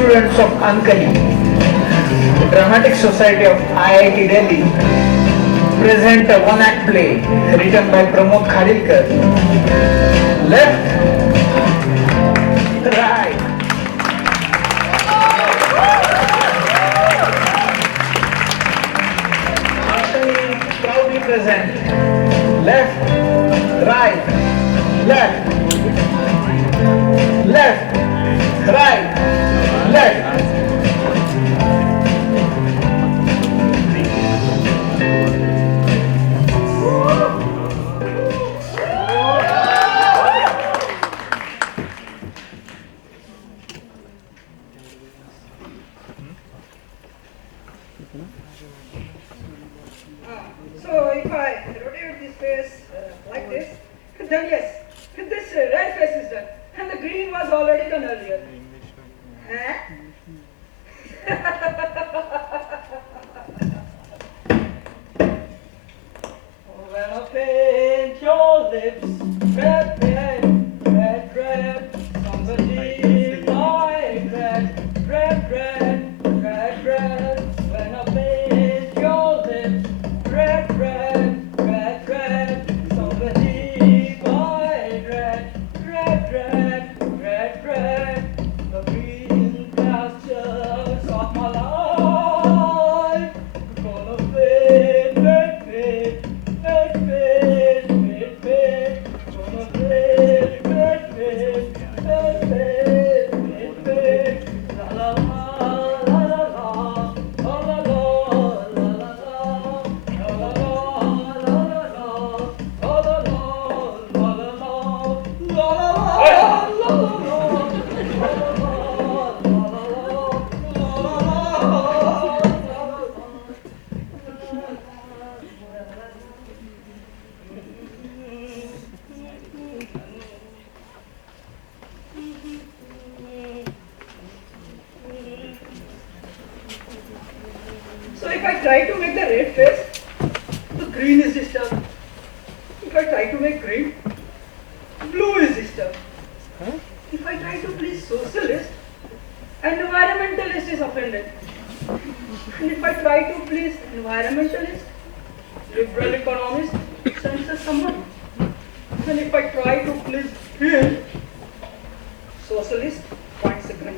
Students of Ankahi, Dramatic Society of IIT Delhi, present a one-act play written by Pramod Khadilkar. Left, right. Ankahi proudly present. Left, right, left, left, right. Left. So if I rotate this face like this, then yes, this red face is done, and the green was already done earlier. When I paint your lips red, red, red, red, somebody like red, red, red, red, red. When I paint your lips red, red, red, red, somebody like red, red, red, red, red. The green pastures of my life gonna fade, fade, fade, fade, fade, fade, fade. Gonna fade, fade, fade, fade, fade, fade, fade. La la la la la la, la la la la la la, la la la la la la, la la la la la la, la la la. So if I try to make the red face, the green is disturbed. If I try to make green, blue is disturbed. If I try to please socialist, environmentalist is offended. And if I try to please environmentalist, liberal economist senses someone. And if I try to please him, socialist finds a grin.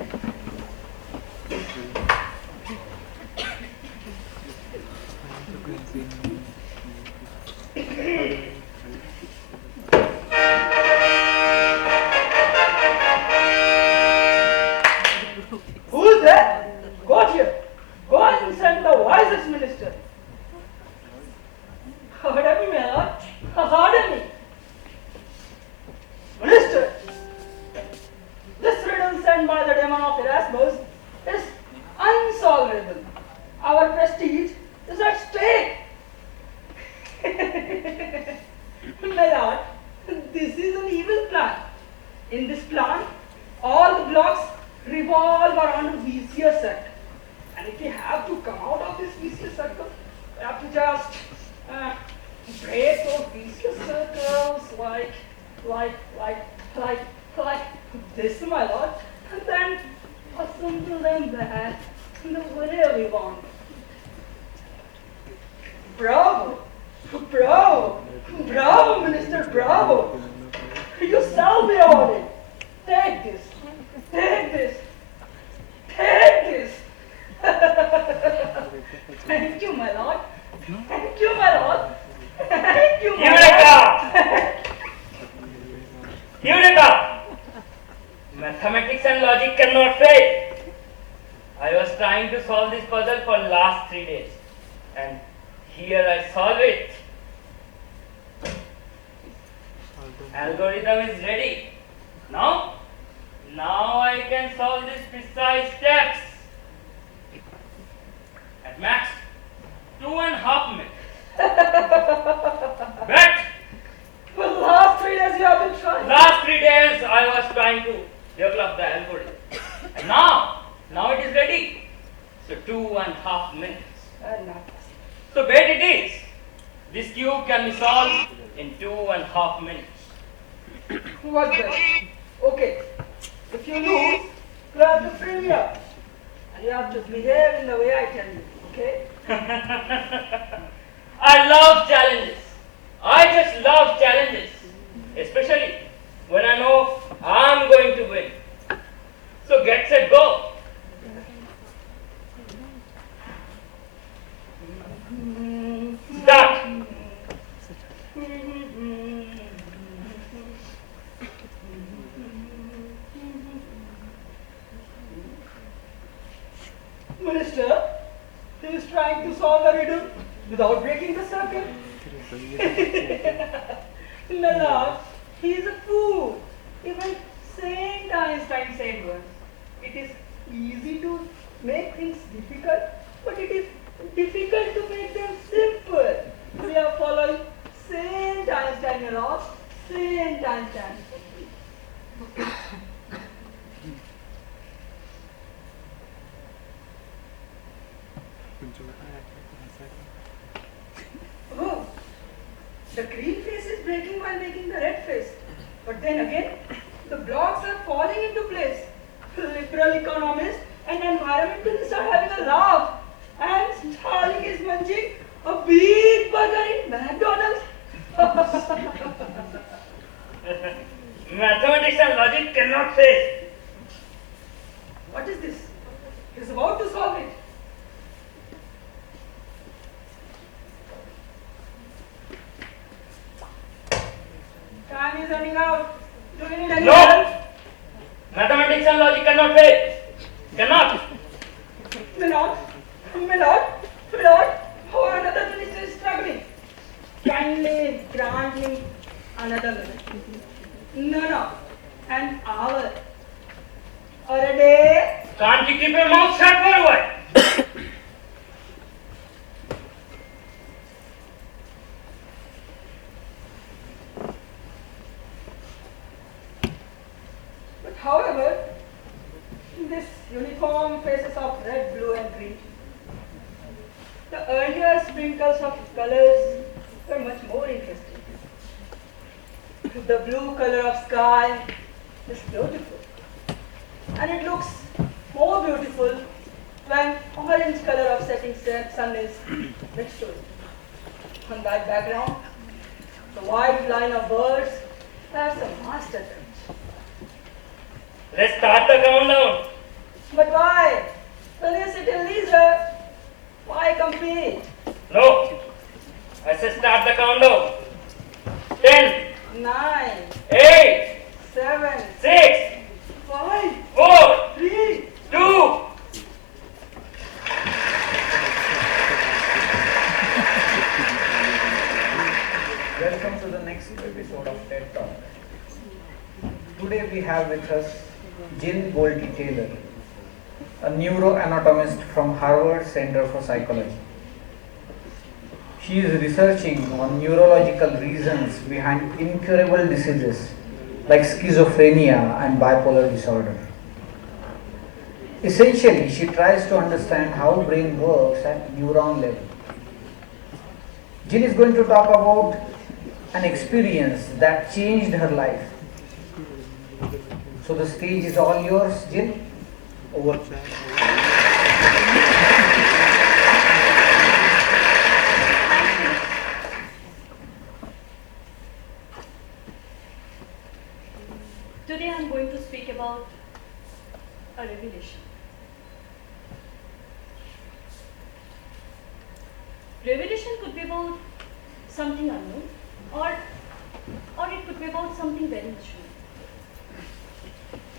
Who's there? Go here. Go and send the wisest minister. Pardon me, my lord. Pardon me. Minister, this riddle sent by the demon of Erasmus is unsolvable. Our prestige is at stake. My lord, this is an evil plan. In this plan, all the blocks revolve around a vicious circle. And if you have to come out of this vicious circle, you have to just break those vicious circles like this, my lord, and then assemble them back in the way we want. Bravo! Bravo! Bravo, Minister, bravo! You shall be awarded. Take this. Take this. Take this. Thank you, my lord. Thank you, my lord. Thank you, my Eureka! Eureka! Mathematics and logic cannot fail. I was trying to solve this puzzle for last 3 days. And here I solve it. Algorithm is ready. Now I can solve these precise steps. At max, 2.5 minutes. Bet! For the last 3 days you have been trying. Last 3 3 days I was trying to develop the algorithm. And now it is ready. So 2.5 minutes. Not possible. So bet it is. This cube can be solved in 2.5 minutes. What's that? Okay. If you lose, grab the premium. And you have to behave in the way I tell you, okay? I love challenges. I just love challenges. Especially when I know I'm going to win. So get set, go. Start. Minister, he is trying to solve the riddle without breaking the circle. My lord, he is a fool. Even Saint Einstein said once, it is easy to make things difficult, but it is difficult to make them simple. We are following Saint Einstein, my lord. Saint Einstein. Oh, the green face is breaking while making the red face. But then again, the blocks are falling into place. Liberal economists and environmentalists are having a laugh. And Stalin is munching a big burger in McDonald's. Mathematics and logic cannot fail. What is this? He is about to solve it. Time is running out. Do you need any No! help? Mathematics and logic cannot fail. Cannot. My lord, my lord, my lord, how another minister is struggling. Kindly grant me another minute. No, an hour. Or a day. Can't you keep your mouth shut for a while? But however, this uniform faces of red, blue and green. The earlier sprinkles of colors were much more interesting. The blue color of sky is beautiful. And it looks more beautiful when orange color of setting sun is next to it. On that background, the white line of birds has a master touch. Let's start the countdown. But why? When you sit in leisure, why compete? No. I say start the countdown. 10, 9, 8, 7, 6, 5, 4, 3. 2. Welcome to the next episode of TED Talk. Today we have with us Jill Bolte Taylor, a neuroanatomist from Harvard Center for Psychology. She is researching on neurological reasons behind incurable diseases like schizophrenia and bipolar disorder. Essentially, she tries to understand how brain works at neuron level. Jill is going to talk about an experience that changed her life. So the stage is all yours, Jill. Over. Today I am going to speak about a revelation. Revelation could be about something unknown, or it could be about something very much known.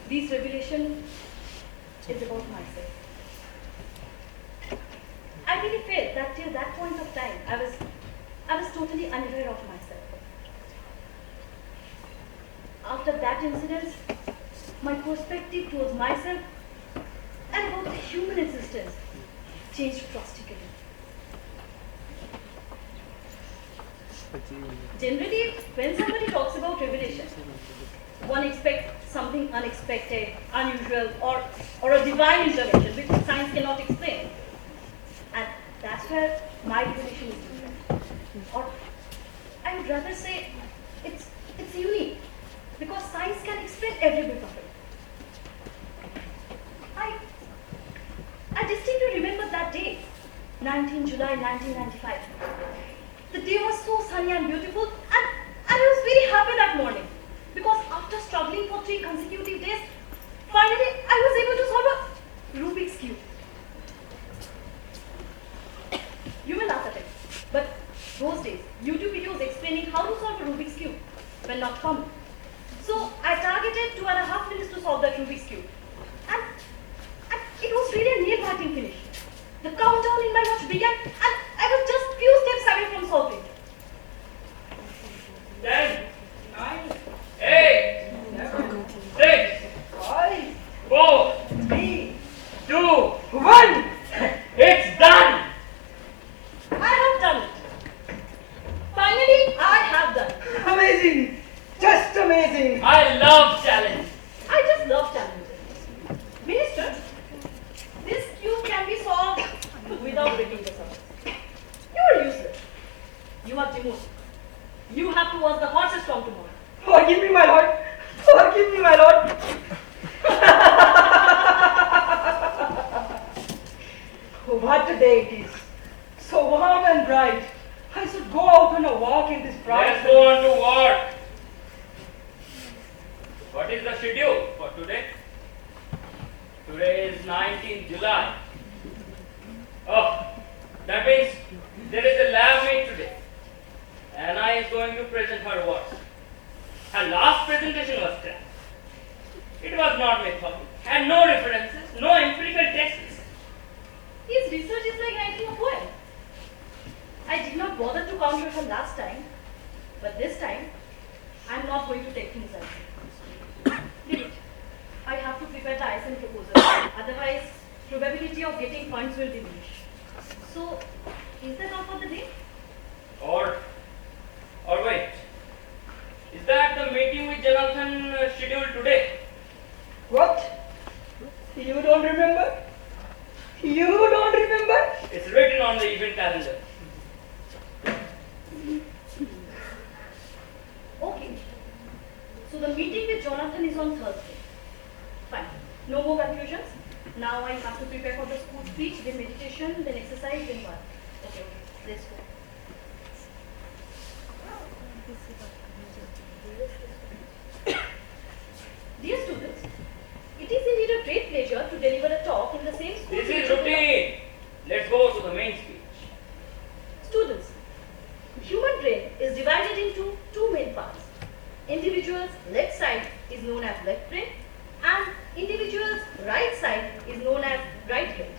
This revelation is about myself. I really felt that till that point of time, I was totally unaware of myself. After that incident, my perspective towards myself and about the human existence changed drastically. Generally, when somebody talks about revelation, one unexpected, unusual, or a divine intervention which science cannot explain. And that's where my revelation is different. Or I would rather say it's unique because science can explain every bit of it. I distinctly remember that day, 19 July 1995. The day was so sunny and beautiful, and I was very happy that morning because after struggling for 3 consecutive days, finally I was able to solve a Rubik's Cube. You may laugh at it, but those days, YouTube videos explaining how to solve a Rubik's Cube were not common. So I targeted 2.5 minutes to solve that Rubik's Cube. And it was really a nail-biting finish. The countdown in my watch began, and I was just few steps away from solving. 10, 9, 8, 6, 5, 4, 3, 2, 1. it's done! I have done it. Finally, I have done it. Amazing! Just amazing! I love challenge. I just love challenges. Minister, this cube can be solved without breaking the surface. You are useless. You are demoted. You have to watch the horses from tomorrow. Forgive me, my lord. Forgive me, my lord. What a day it is. So warm and bright. I should go out on a walk in this bright. Let's go on to work. What is the schedule for today? Today is 19th July. Oh, that means there is a lab meet today. Anna is going to present her works. Her last presentation was crap. It was not methodic, had no references, no empirical texts. His research is like writing a poem. I did not bother to counter her last time, but this time, I'm not going to take things lightly. Leave it. I have to prepare the ISM proposal. Otherwise, probability of getting funds will diminish. So, is that all for the day? Or wait, is that the meeting with Jonathan scheduled today? What? You don't remember? You don't remember? It's written on the event calendar. Okay. So the meeting with Jonathan is on Thursday. Fine. No more confusions. Now I have to prepare for the school speech, then meditation, then exercise, then what? Okay, let's go. Dear students, it is indeed a great pleasure to deliver a talk in the same school. This is routine. Let's go to the main speech. Students, human brain is divided into 2 main parts. Individual's left side is known as left brain and individual's right side is known as right brain.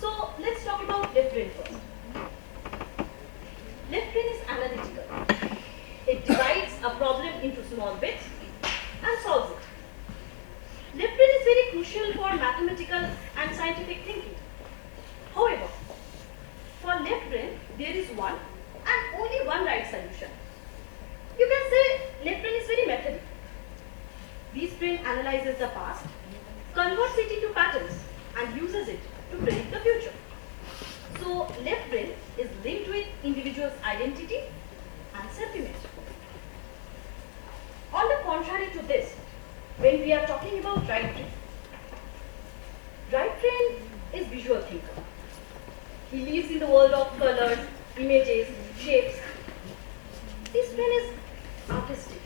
So let's talk about left brain first. Left brain is analytical. It divides a problem into small bits and solves it. Left brain is very crucial for mathematical and scientific thinking. However, for left brain, there is one and only one right solution. You can say left brain is very methodic. This brain analyzes the past, converts it into patterns, and uses it to predict the future. So, left brain is linked with individual's identity and self-image. On the contrary to this, when we are talking about right brain is visual thinker. He lives in the world of colors, images, shapes. This brain is artistic,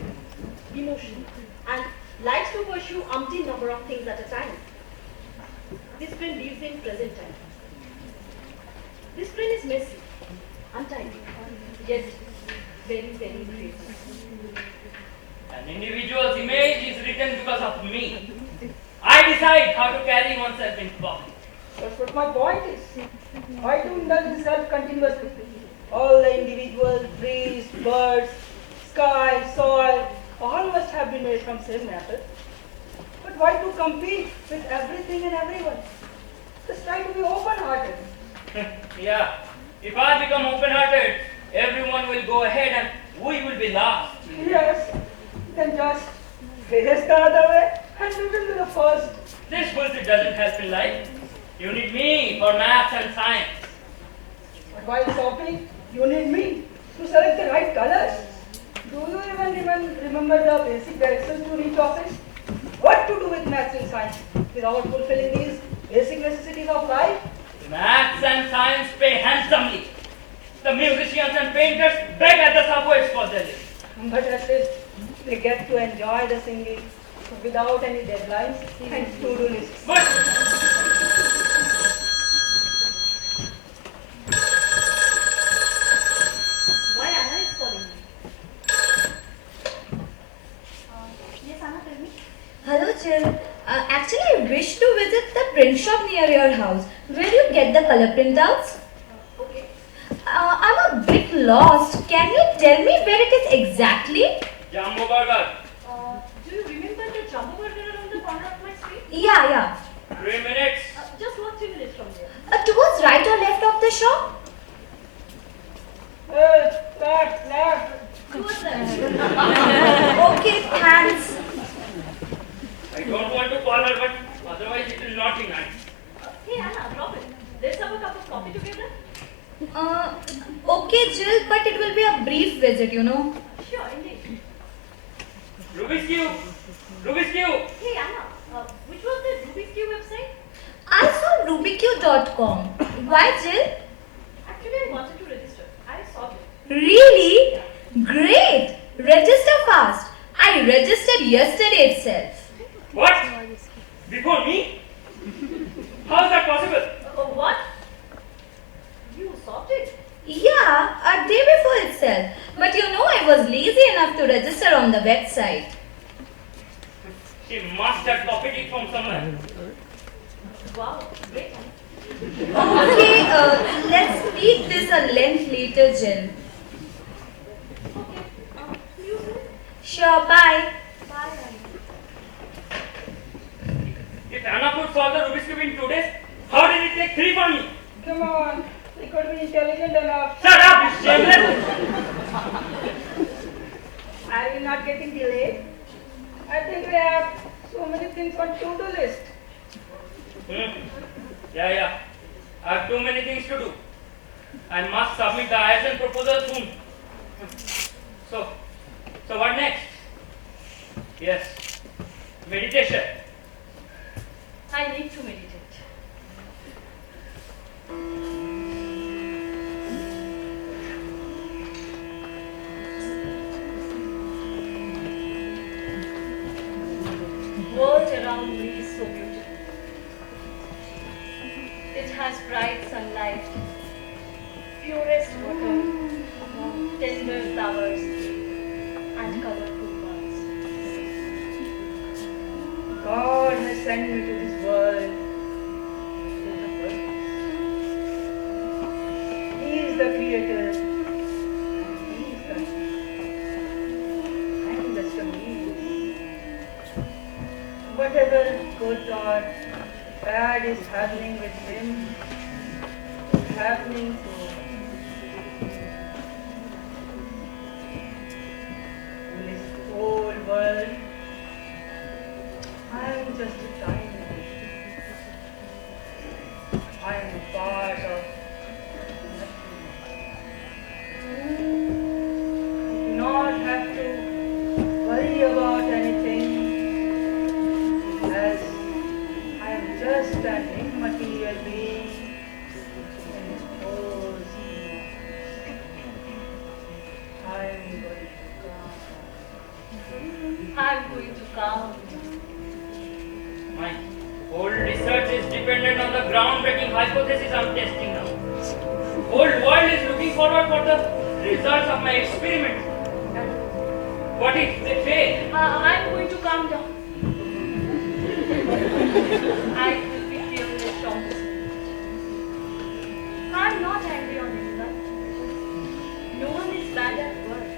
emotional, and likes to pursue umpteen number of things at a time. This brain lives in present time. This brain is messy, untidy, yet very, very creative. An individual's image is written because of me. I decide how to carry oneself in public. That's what my point is. I do indulge self continuously. All the individuals, trees, birds, sky, soil, all must have been made from same matter. But why to compete with everything and everyone? Just try to be open-hearted. Yeah, if I become open-hearted, everyone will go ahead and we will be last. Yes, then just face the other way and look into the first. This bullshit doesn't help in life. You need me for maths and science. But while shopping, you need me to select the right colors. Do you even remember the basic directions to reach office? What to do with maths and science without fulfilling these basic necessities of life? Maths and science pay handsomely. The musicians and painters beg at the subways for their living. But at least they get to enjoy the singing without any deadlines and to-do lists. But Why Anna is calling me? Yes, Anna, tell me. Hello, Jill. Actually, I wish to visit the print shop near your house. Where do you get the color printouts? Okay. I'm a bit lost. Can you tell me where it is exactly? Jumbo Burger, Do you remember the jumbo burger around the corner of my street? Yeah. 3 minutes. Just walk 3 minutes from there. Towards right or left of the shop? Left. Towards left. Okay, thanks. I don't want to call her, but otherwise it will not be nice. Hey Anna, drop it. Let's have a cup of coffee together. Okay, Jill, but it will be a brief visit, you know. Sure, indeed. Rubik's Cube. Rubik's Cube. Hey Anna, which was the Rubik's Cube website? I saw rubiq.com. Why, Jill? Actually, I wanted to register. I saw it. Really? Great! Register fast. I registered yesterday itself. What? Before me? How is that possible? What? You solved it? Yeah, a day before itself. But you know I was lazy enough to register on the website. She must have copied it from somewhere. Wow, great. Okay, let's speak this a length later, Jill. Okay, see you soon. Sure, bye. Bye, Anna. If Anna could solve the Rubik's Cube in 2 days, how did it take 3 for me? Come on, they could be intelligent enough. Shut up, you shameless! Are we not getting delayed? I think we have so many things on to-do list. Yeah. I have too many things to do. I must submit the ISN proposal soon. So what next? Yes, meditation. I need to meditate. World around me is so beautiful. It has bright sunlight, purest water, tender flowers, and colorful birds. God has sent me to this world with a purpose. He is the creator. He is the I'm just a means. Whatever good or bad is happening with him, is happening to in this whole world. I am just a tiny bit. I am a part of nothing. I do not have to worry about anything, as I am just an immaterial being in this whole sea. I am going to come. I'm going to count. My whole research is dependent on the groundbreaking hypothesis I'm testing now. Whole world is looking forward for the results of my experiment. And what if they fail? I'm going to calm down. I will be fearless from this moment. I'm not angry on anyone. No one is bad at work.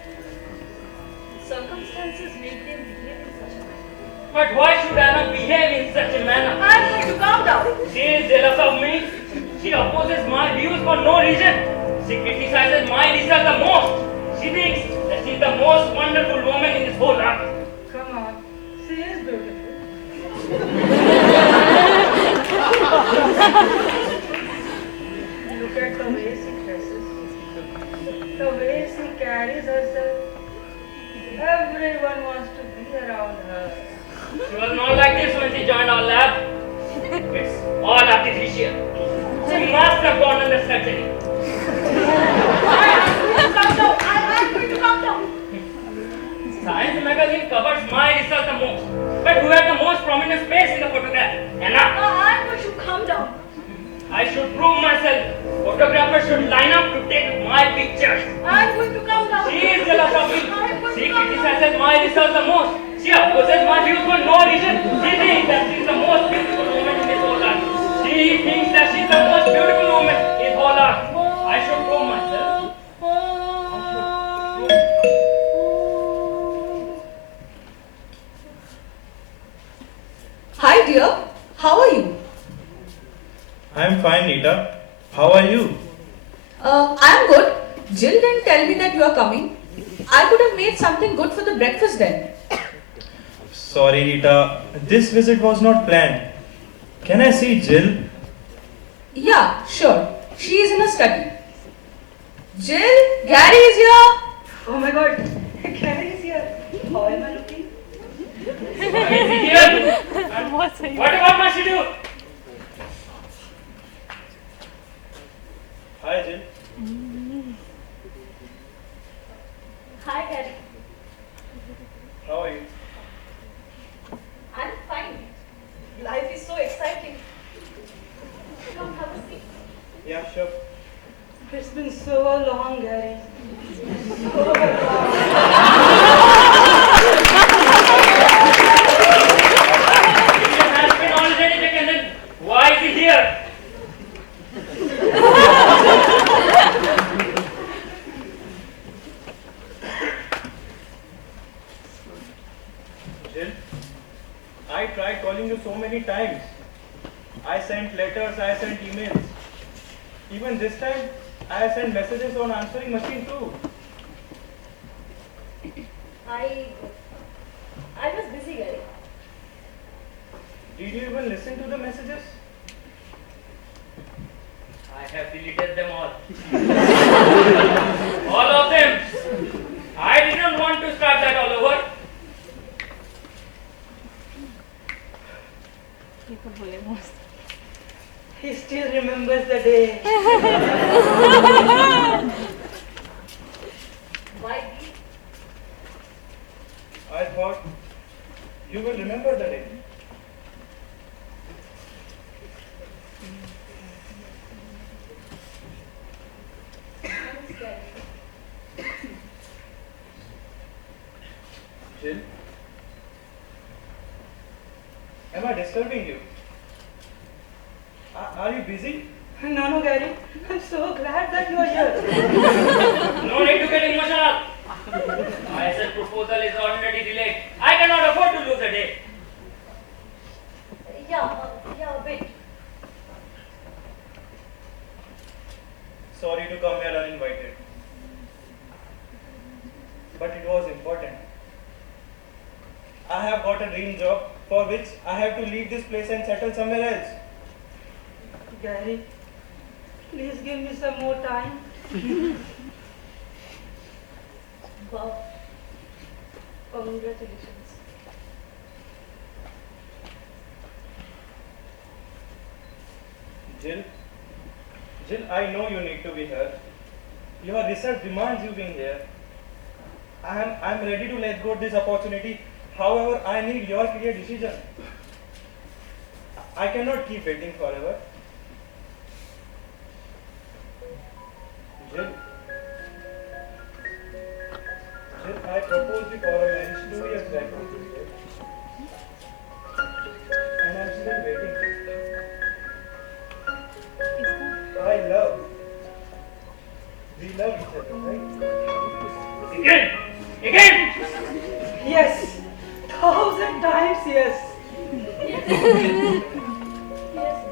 Circumstances make them behave in such a manner. But why should Anna behave in such a manner? I'm going to calm down. She is jealous of me. She opposes my views for no reason. She criticizes my research the most. She thinks that she is the most wonderful woman in this whole earth. Come on, to be around her. She was not like this when she joined our lab. It's all artificial. She must have gone under surgery. Calm down. I'm going to calm down. Science magazine covers my research the most. But who had the most prominent space in the photograph? Anna. I'm going to calm down. I should prove myself. Photographers should line up to take my pictures. I'm going to calm down. She is jealous of me. I'm going She to calm down. criticizes my research the most. She opposes my views for no reason. She thinks that she is the most beautiful woman in this whole earth. She thinks that she is the most beautiful woman in whole earth. I should prove myself. Hi dear, how are you? I'm fine, Nita. How are you? I'm good. Jill didn't tell me that you are coming. I could have made something good for the breakfast then. Sorry, Nita. This visit was not planned. Can I see Jill? Yeah, sure. She is in her study. Jill, Gary is here. Oh my God, Gary is here. How am I looking? Why is he here? And what about my schedule? Hi, Jill. Hi, Gary. How are you? I'm fine. Life is so exciting. Come have a seat. Yeah, sure. It's been so long, Gary. Decision has been already taken. Then why is he here? Jill, I tried calling you so many times. I sent letters, I sent emails. Even this time, I sent messages on answering machine too. I was busy, Gary. Did you even listen to the messages? I have deleted them all. All of them. I didn't want to start that all over. He still remembers the day. Why? I thought you will remember the day. Jill, am I disturbing you? Are you busy? No, Gary. I'm so glad that you are here. No need to get emotional. ISL proposal is already delayed. I cannot afford to lose a day. Yeah, wait. Sorry to come here uninvited. But it was important. I have got a dream job for which I have to leave this place and settle somewhere else. Gary, please give me some more time. Wow. Congratulations. Jill, I know you need to be here. Your research demands you being here. I am ready to let go of this opportunity. However, I need your clear decision. I cannot keep waiting forever. Jill, I proposed you for a marriage 2 years back. And I'm still waiting. We love each other, right? Again! Yes, 1,000 times yes. Yes.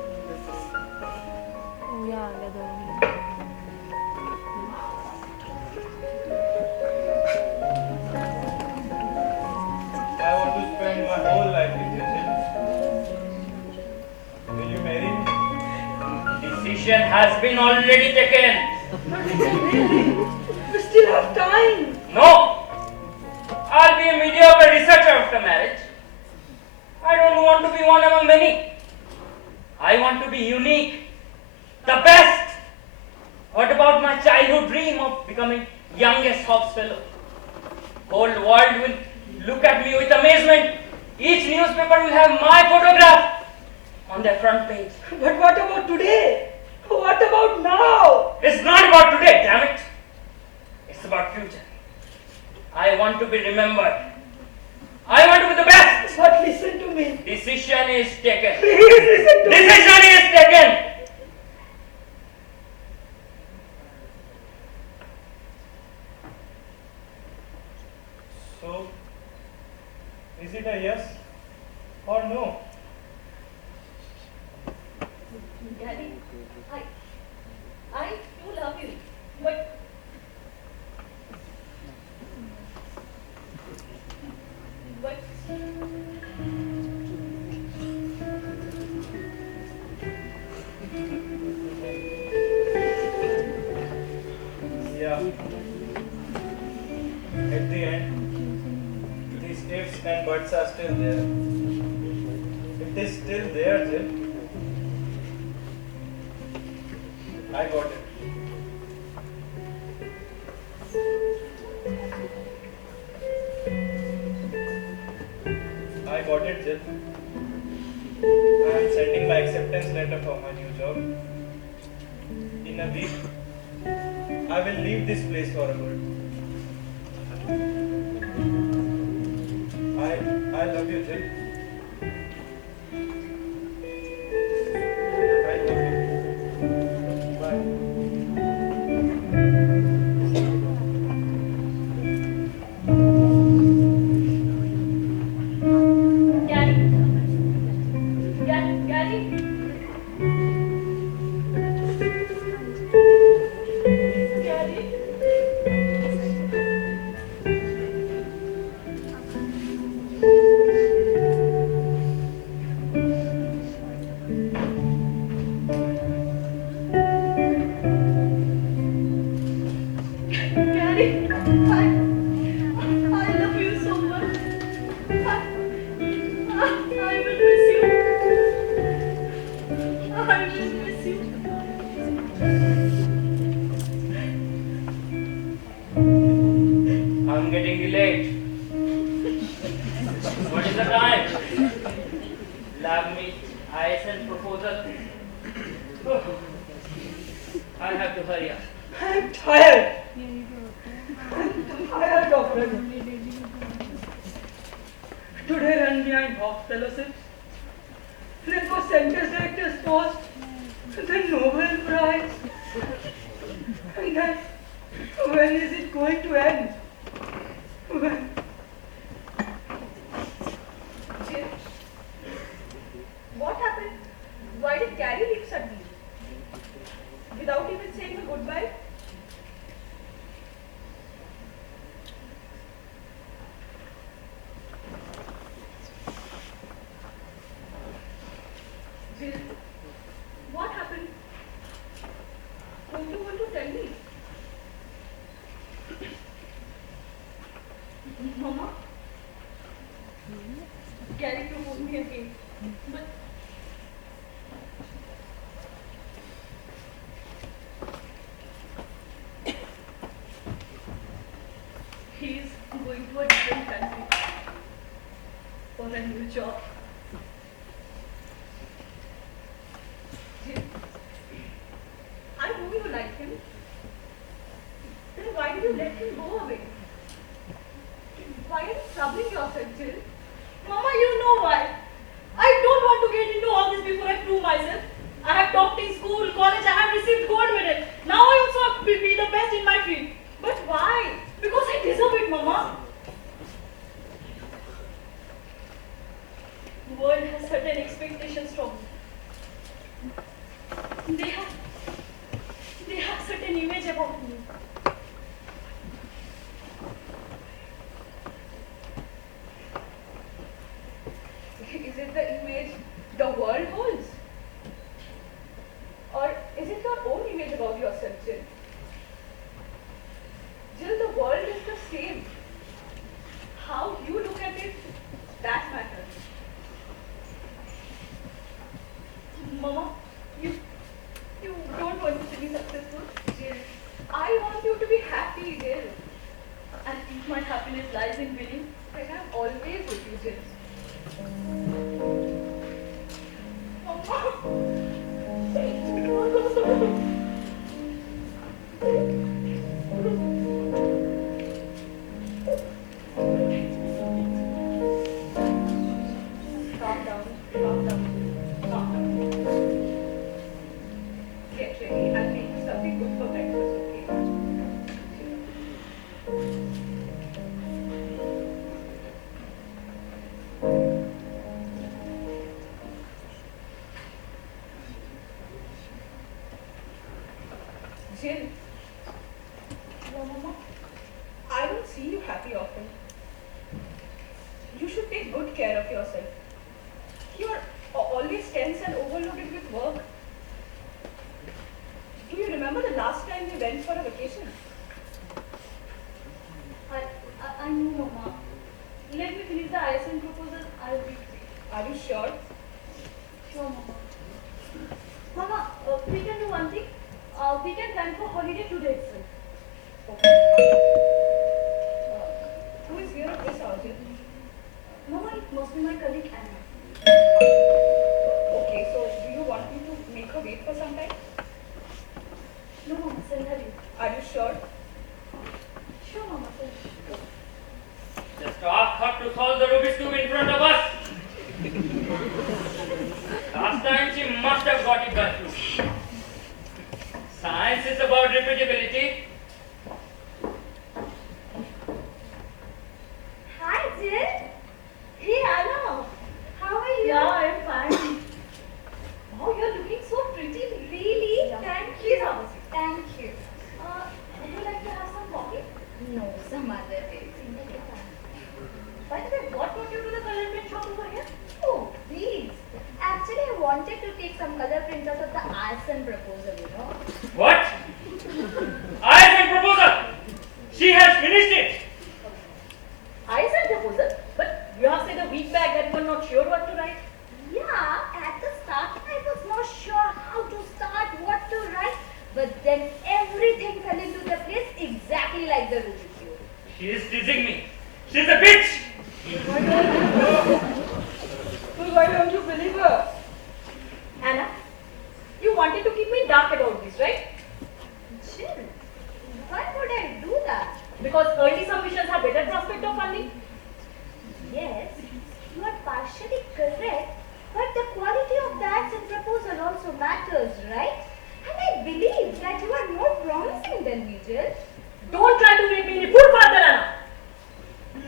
I want to spend my whole life with you, Jill. Will you marry me? Decision has been already taken. We still have time. No! I'll be be a mediocre researcher after marriage. I don't want to be one among many. I want to be unique, the best. What about my childhood dream of becoming youngest Hobbs Fellow? Whole world will look at me with amazement. Each newspaper will have my photograph on their front page. But what about today? What about now? It's not about today, damn it. It's about future. I want to be remembered. I want to be the best. But listen to me. Decision is taken. Please listen to me. Decision is taken. So, is it a yes or no? Daddy, I do love you, but Yeah. At the end, these ifs and buts are still there. It is still there, Jill. I got it. I got it, Jill. I am sending my acceptance letter for my new job. In a week, I will leave this place for good. I love you, Jill. I love you. Bye. Gary, Gary. Gary, I love you so much. I will miss you. I will miss you. I'm getting late. What is the time? Lab meet, ISN proposal. I have to hurry up. I'm tired. I'm tired of it. Today run behind Hobbs fellowships. Then for center director's post. Then Nobel Prize. And then when is it going to end? When? Jill, what happened? Why did Gary leave suddenly? Without even saying a goodbye? Jill, what happened? Don't you want to tell me? Mama, Gary proposed me again, but he's going to a different country for a new job. Jill, I know you like him. Then why did you let him go away? Why are you troubling yourself, Jill? Mama, you know why. I don't want to get into all this before I prove myself. I have topped in school, college, I have received gold medal. Now I also have to be the best in my field. But why? Because I deserve it, Mama. The world has certain expectations from me. They have certain image about me. Is it the image the world holds? Or is it your own image about yourself, Jill? Jill, the world is the same. How take good care of yourself. You're always tense and overloaded with work. Do you remember the last time we went for a vacation? I know, Mama. Let me finish the ISN proposal. I'll be free. Are you sure? Sure, Mama. Mama, we can do one thing. We can plan for holiday today itself. Okay. Who is here at this hour, Jill? Mama, it must be my colleague Anna. Okay, so do you want me to make her wait for some time? No, Mama, send her in. Are you sure? Sure, Mama, send her. Just ask her to solve the Rubik's Cube in front of us. Last time she must have got it by fluke. Science is about repeatability. Hi, Jill. Hey, Anna. How are you? Yeah, I'm fine. Oh, you're looking so pretty. Really? Yeah. Thank Please you. have a seat. Thank you. Would you like to have some coffee? No, some other day. By the way, what brought you to the color print shop over here? Oh, please. Actually, I wanted to take some color printers of the ISN proposal, you know. What? I have a proposal. She has finished it. ISN proposal? But you have said a week back that you were not sure what to write. Yeah, at the start, I was not sure how to start, what to write. But then everything fell into the place exactly like the Rubik's Cube. She is teasing me. She's a bitch. Why don't you believe her? Anna, you wanted to keep me dark about this, right? Jill, why would I do that? Because early submissions have better prospect of funding. Yes, you are partially correct, but the quality of the ISN proposal also matters, right? And I believe that you are more promising than me, Jill. Don't try to make me any fool further, Anna.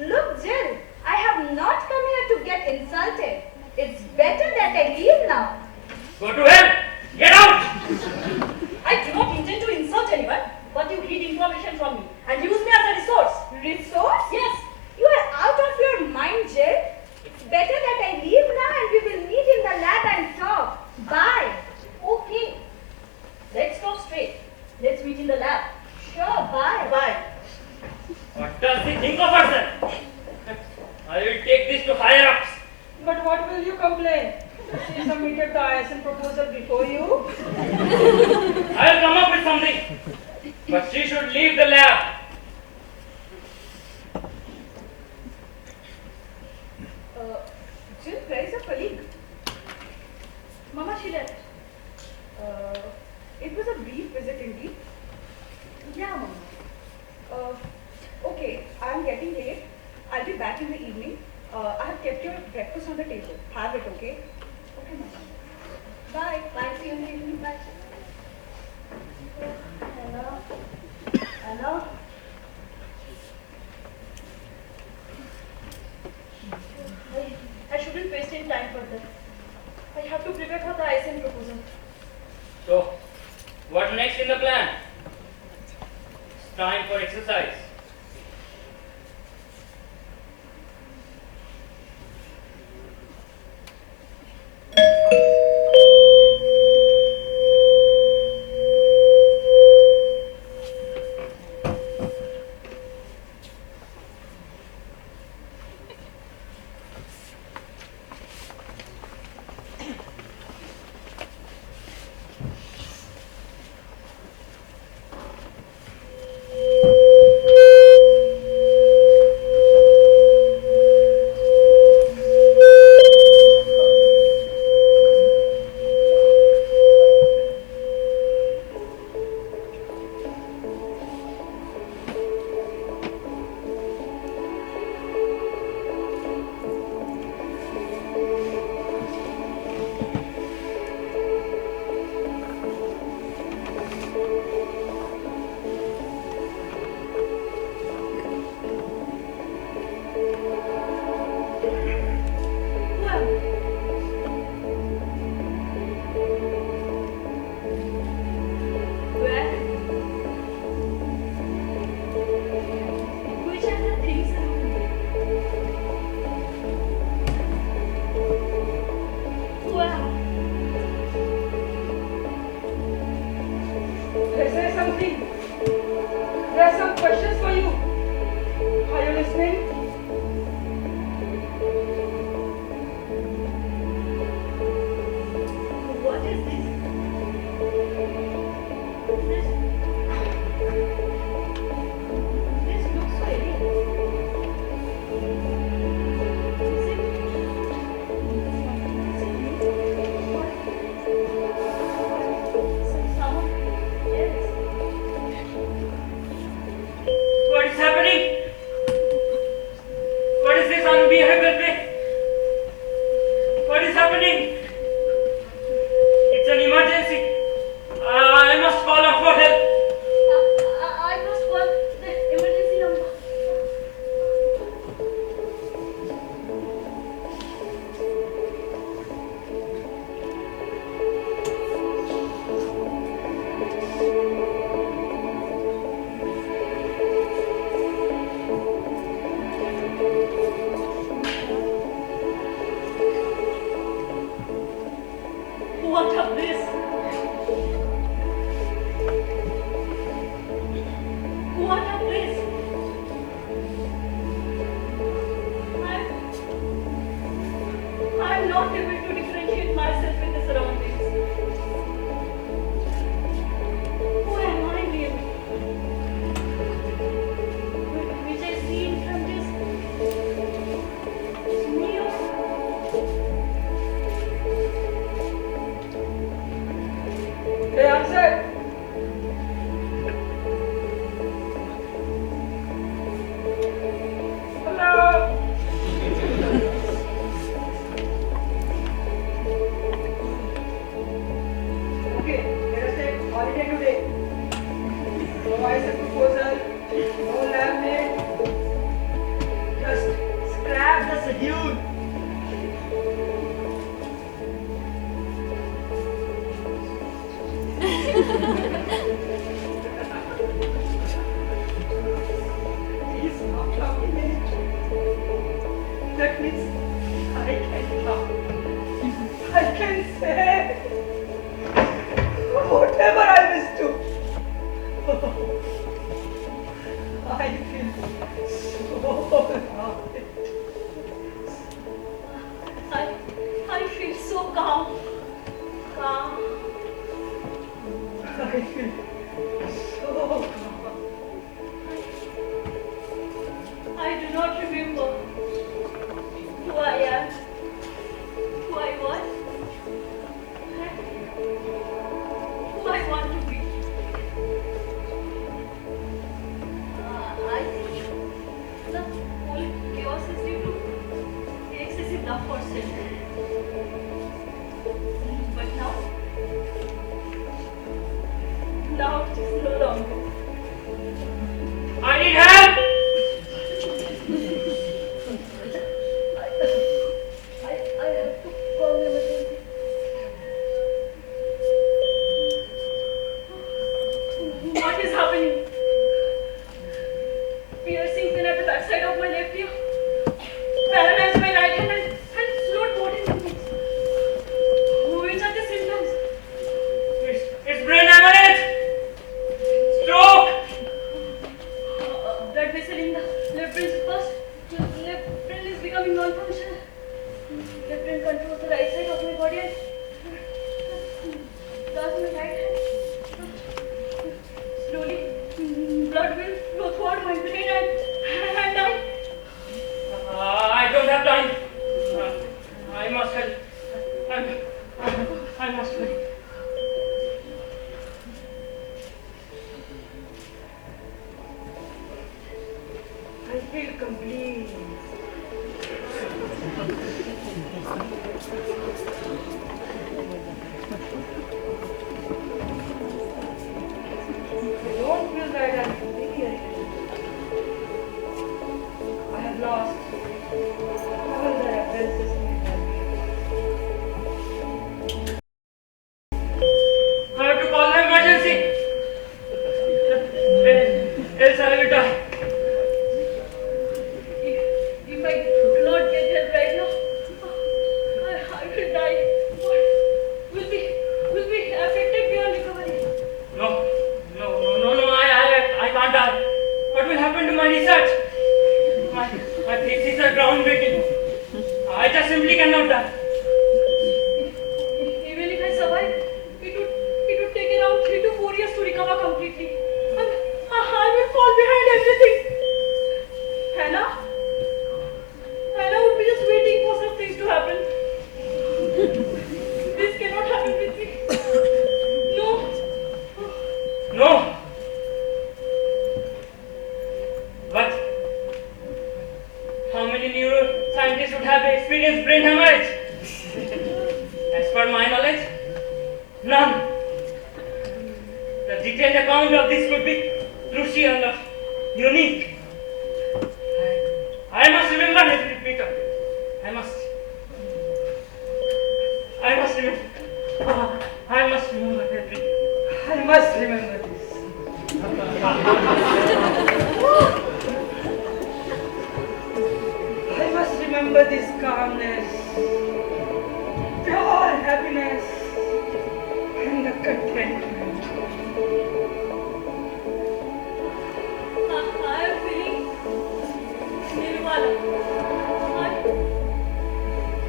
Look, Jill, I have not come here to get insulted. It's better that I leave now. Go to hell. Get out. I do not intend to insult anyone, but you read information from me and use me as a resource. Resource? Yes. You are out of your mind, Jill. It's better that I leave now and we will meet in the lab and talk. Bye. Okay. Let's talk straight. Let's meet in the lab. Sure, bye. Bye. What does he think of herself? I will take this to higher ups. But what will you complain? She submitted the ISN proposal before you. I will come up with something. But she should leave the lab. Jill, where is your colleague? Mama, she left. It was a brief visit indeed. Yeah, Mama. Okay, I'm getting late. I'll be back in the evening. I have kept your breakfast on the table. Have it, okay? Okay, Mama. Bye. Bye. See you in the evening. Bye. Anna. Anna. I shouldn't waste any time further. I have to prepare for the ISN proposal. So, what next in the plan? It's time for exercise. happening? It's an emergency. I must call out for help. I must call the emergency number. What of this? What of this? I'm not able to differentiate myself with the surroundings. Who am I really? Which I see in front is me or Hey, answer. Hello. Okay, let us take holiday today. No ISA proposal, no lab mate. Just scrap the schedule. He's not talking. That means I can talk. I can say whatever I wish to. I feel so light. I feel so calm. Calm. I feel so calm. I do not remember who I am, who I was, who I want to be. I think the whole chaos is due to excessive love for self. But now it is no longer. I need help. I have to call the emergency. What is happening? Piercing pin at the backside of my left ear, paralyzed my right hand and slowed body movements. Which are the symptoms? It's brain hemorrhage. Stroke. Blood vessel in the left brain burst. Left brain is becoming non-functional. Left brain controls the right side of my body and does my right hand. Slowly, blood will flow throughout my brain and I don't have time. I must help. I must help. I feel complete. I don't feel that I'm completely alive. I have lost all the references in my life. I have to call the emergency. Else I will die. if I do not get help right now, I will die. What will be affected beyond recovery? No. I can't die. What will happen to my research? My thesis are groundbreaking. I just simply cannot die. Even if I survive, it would take around 3 to 4 years to recover completely. And I will fall behind everything. Hannah would be just waiting for such things to happen. This cannot happen with me. No. But how many neuroscientists would have experienced brain hemorrhage? per my knowledge, none. The detailed account of this could be crucial or unique. I must remember every bit of it. I must remember. I must remember everything. I must remember this. I must remember this calmness, pure happiness, and the contentment. I am feeling nirvana.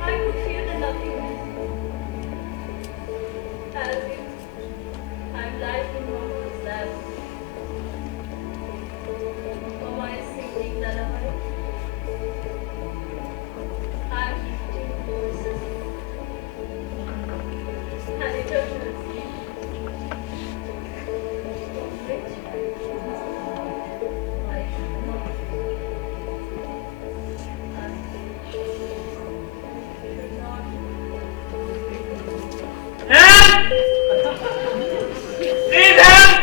I could feel the nothingness. As if I'm lying in Mama's lap. Mama is singing lullaby. I'm hearing voices. And eternal sleep. Which I cannot. Help! Please help!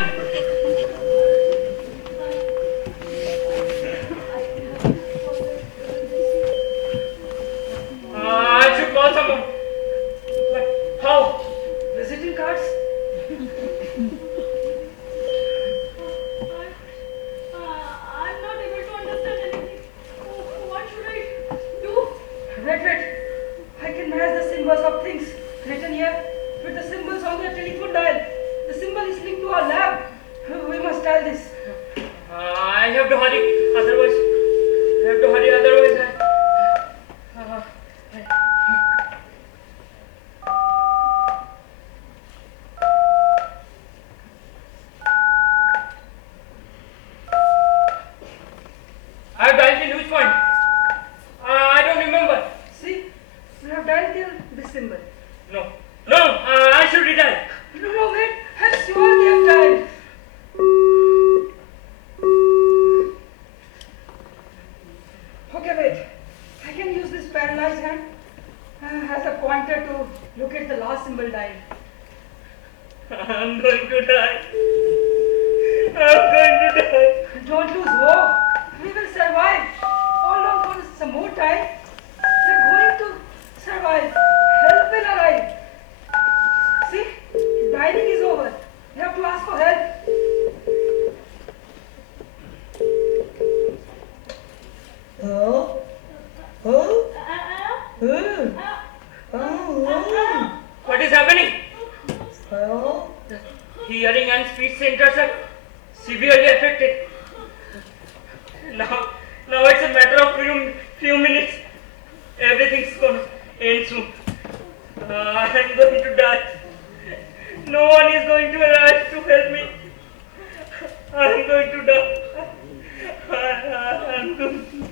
I should call someone. But how? Visiting cards? I'm not able to understand anything. What should I do? Wait. I can match the symbols of things written here with the symbols on the telephone dial. The symbol is linked to our lab. We must dial this. I have to hurry, otherwise. I've dialed in which point? I don't remember. See, we have dialed till this symbol. No, I should redial. No, wait. I'm sure we have dialed. Okay, wait. I can use this paralyzed hand as a pointer to locate the last symbol dialed. I'm going to die. Don't lose hope. We will survive. Hold on for some more time. We are going to survive. Help will arrive. See, dialing is over. You have to ask for help. What is happening? Hearing and speech centers are severely affected. Now it's a matter of few minutes. Everything's gonna end soon. I'm going to die. No one is going to arrive to help me. I'm going to die. I'm going to.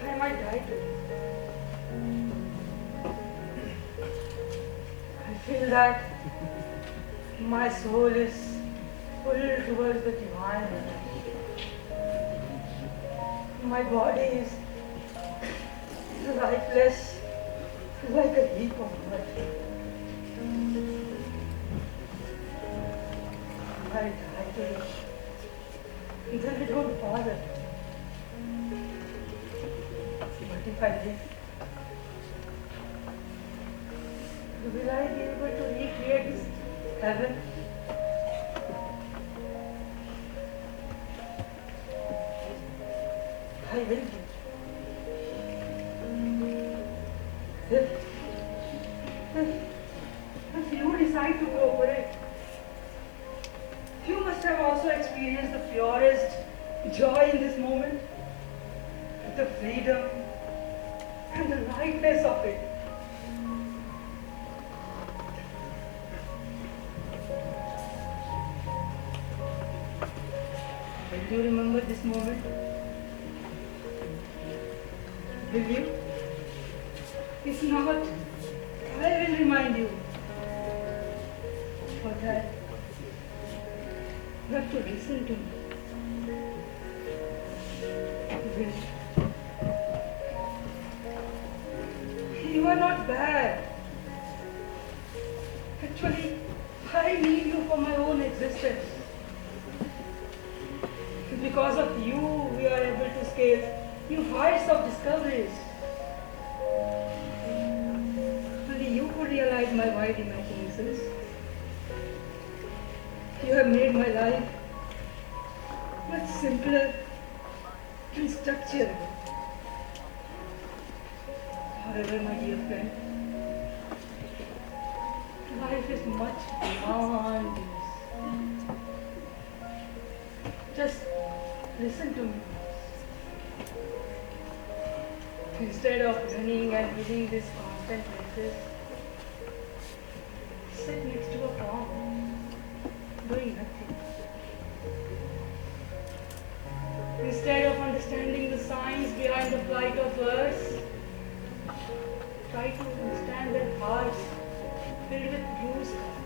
I might die today. I feel that my soul is pulled towards the divine. My body is lifeless, like a heap of mud. I die today. Then I don't bother. But if I live, will I be able to recreate this heaven? I will be. If you decide to cooperate, you must have also experienced the purest joy in this moment, the freedom and the lightness of it. Will you remember this moment? Will you? If not, I will remind you. For that, you have to listen to me. Will, you are not bad. Actually, I need you for my own existence. Because of you, we are able to scale new heights of discoveries. Only you could realize my wide imaginations. You have made my life much simpler and structured. However, my dear friend, life is much beyond this. Just listen to me. Instead of running and living this constant races, sit next to a pond, doing nothing. Instead of understanding the science behind the flight of birds, try to understand their hearts filled with blue sky.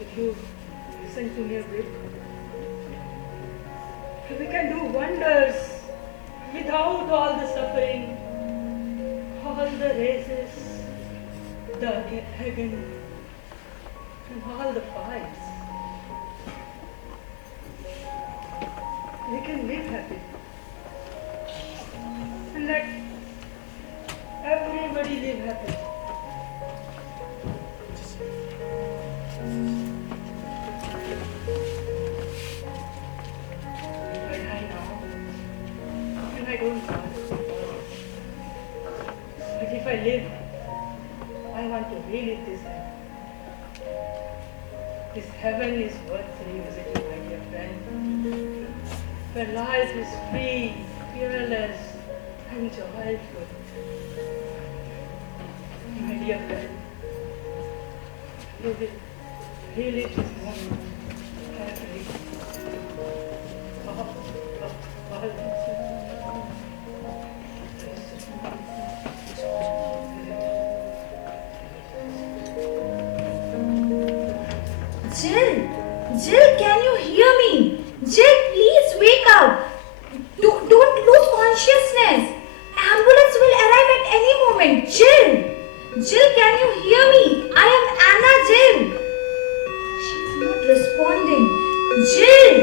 If you listen to me a bit, we can do wonders without all the suffering, all the races, the agony, and all the fights. We can live happy and let everybody live happy. I don't want. But if I live, I want to relive this heaven. This heaven is worth revisiting, my dear friend. Where life is free, fearless, and joyful. My dear friend, you will relive this moment carefully. Jill, can you hear me? Jill, please wake up. Don't lose consciousness. Ambulance will arrive at any moment. Jill, can you hear me? I am Anna Jill. She's not responding. Jill.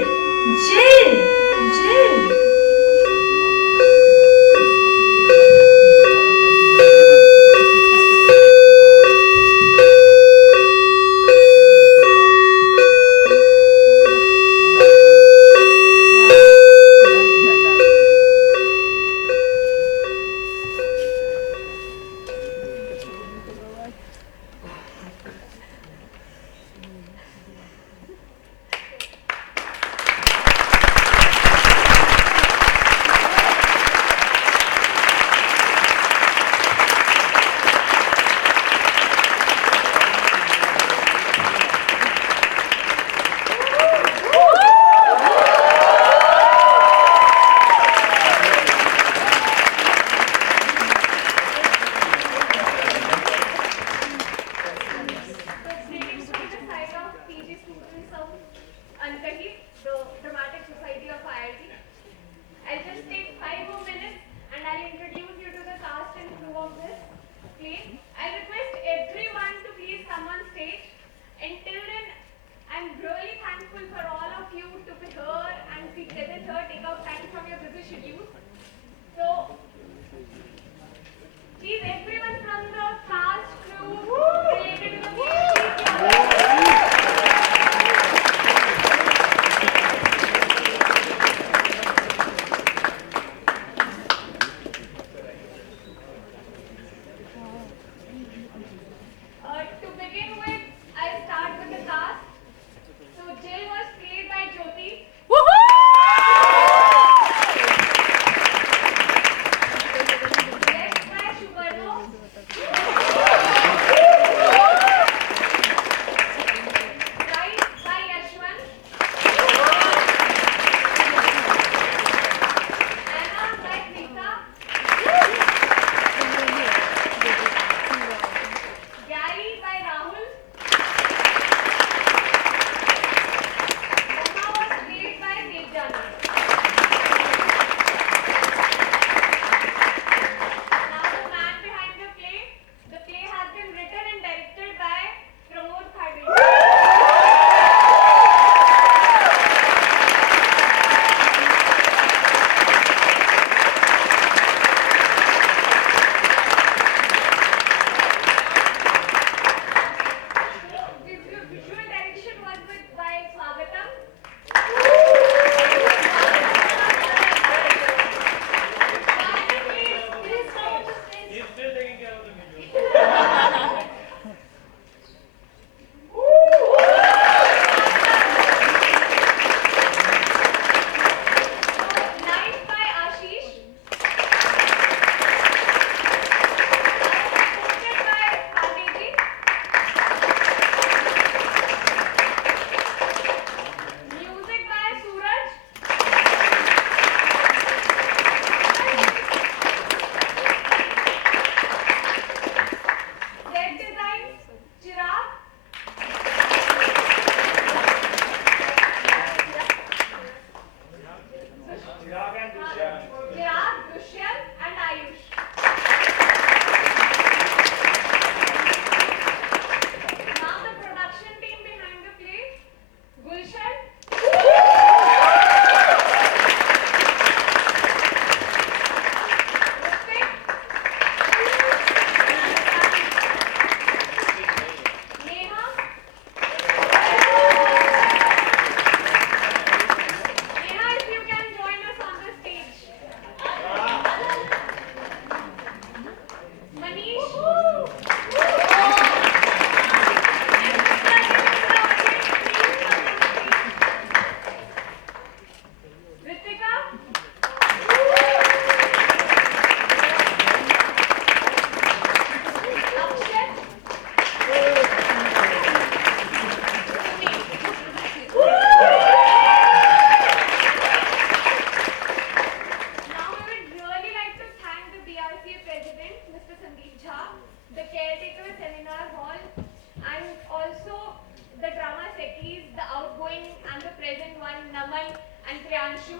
and the present one, Naman and Priyanshu.